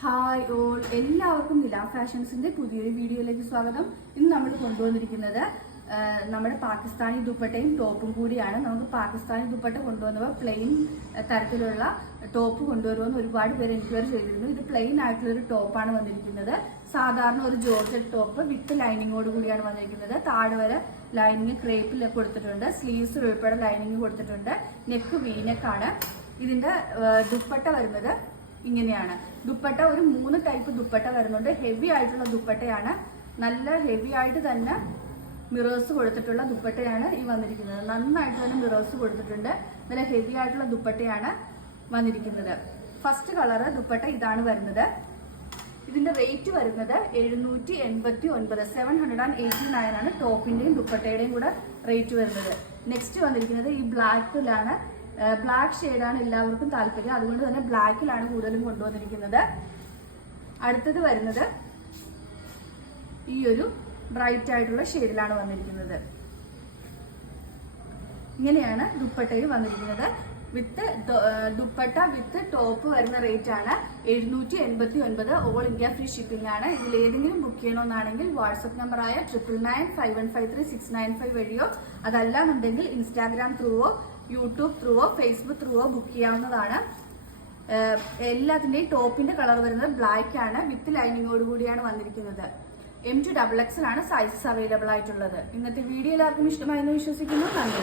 Hi all, എല്ലാവർക്കും നില ഫാഷൻസിന്റെ പുതിയൊരു വീഡിയോയിലേക്ക് സ്വാഗതം. ഇന്ന് നമ്മൾ കൊണ്ടുവന്നിരിക്കുന്നത് നമ്മുടെ പാകിസ്ഥാനി ദുപ്പട്ടയും ടോപ്പും കൂടിയാണ്. നമുക്ക് പാകിസ്ഥാനി ദുപ്പട്ട കൊണ്ടുവന്നപ്പോൾ പ്ലെയിൻ തരത്തിലുള്ള ടോപ്പ് കൊണ്ടുവരുമെന്ന് ഒരുപാട് പേര് എൻക്വയറി ചെയ്തിരുന്നു. ഇത് പ്ലെയിൻ ആയിട്ടുള്ള ഒരു ടോപ്പാണ് വന്നിരിക്കുന്നത്. സാധാരണ ഒരു ജോർജറ്റ് ടോപ്പ് വിത്ത് ലൈനിങ്ങോട് കൂടിയാണ് വന്നിരിക്കുന്നത്. താഴെ വരെ ലൈനിങ് ക്രേപ്പിൽ കൊടുത്തിട്ടുണ്ട്, സ്ലീവ്സ് ഉൾപ്പെടെ ലൈനിങ് കൊടുത്തിട്ടുണ്ട്. നെക്ക് വീനെക്കാണ്. ഇതിന്റെ ദുപ്പട്ട വരുന്നത് ഇങ്ങനെയാണ്. ദുപ്പട്ട ഒരു 3 ടൈപ്പ് ദുപ്പട്ട വരുന്നുണ്ട്. ഹെവി ആയിട്ടുള്ള ദുപ്പട്ടയാണ്, നല്ല ഹെവി ആയിട്ട് തന്നെ മിറേഴ്സ് കൊടുത്തിട്ടുള്ള ദുപ്പട്ടയാണ് ഈ വന്നിരിക്കുന്നത്. നന്നായിട്ട് തന്നെ മിറേഴ്സ് കൊടുത്തിട്ടുണ്ട്. നല്ല ഹെവി ആയിട്ടുള്ള ദുപ്പട്ടയാണ് വന്നിരിക്കുന്നത്. ഫസ്റ്റ് കളറ് ദുപ്പട്ട ഇതാണ് വരുന്നത്. ഇതിന്റെ റേറ്റ് വരുന്നത് 789, 789 ആണ് ടോപ്പിന്റെയും ദുപ്പട്ടയുടെയും കൂടെ റേറ്റ് വരുന്നത്. നെക്സ്റ്റ് വന്നിരിക്കുന്നത് ഈ ബ്ലാക്കിലാണ്. ബ്ലാക്ക് ഷെയ്ഡാണ് എല്ലാവർക്കും താല്പര്യം, അതുകൊണ്ട് തന്നെ ബ്ലാക്കിലാണ് കൂടുതലും കൊണ്ടുവന്നിരിക്കുന്നത്. അടുത്തത് വരുന്നത് ഈ ഒരു ബ്രൈറ്റ് ആയിട്ടുള്ള ഷെയ്ഡിലാണ് വന്നിരിക്കുന്നത്. ഇങ്ങനെയാണ് ദുപ്പട്ടയിൽ വന്നിരിക്കുന്നത്. വിത്ത് ദുപ്പട്ട വിത്ത് ടോപ്പ് വരുന്ന റേറ്റ് ആണ് 789. ഓൾ ഇന്ത്യ ഫ്രീ ഷിപ്പിംഗ് ആണ്. ഇതിൽ ഏതെങ്കിലും ബുക്ക് ചെയ്യണമെന്നാണെങ്കിൽ വാട്സപ്പ് നമ്പറായ 9991536695 വഴിയോ അതല്ലാന്നുണ്ടെങ്കിൽ ഇൻസ്റ്റാഗ്രാം ത്രൂവോ യൂട്യൂബ് ത്രൂവോ ഫേസ്ബുക്ക് ത്രൂവോ ബുക്ക് ചെയ്യാവുന്നതാണ്. എല്ലാത്തിൻ്റെയും ടോപ്പിന്റെ കളർ വരുന്നത് ബ്ലാക്ക് ആണ്, വിത്ത് ലൈനിങ്ങോട് കൂടിയാണ് വന്നിരിക്കുന്നത്. M to XXL ആണ് സൈസസ് അവൈലബിൾ ആയിട്ടുള്ളത്. ഇന്നത്തെ വീഡിയോ എല്ലാവർക്കും ഇഷ്ടമായെന്ന് വിശ്വസിക്കുന്നു. നന്ദി.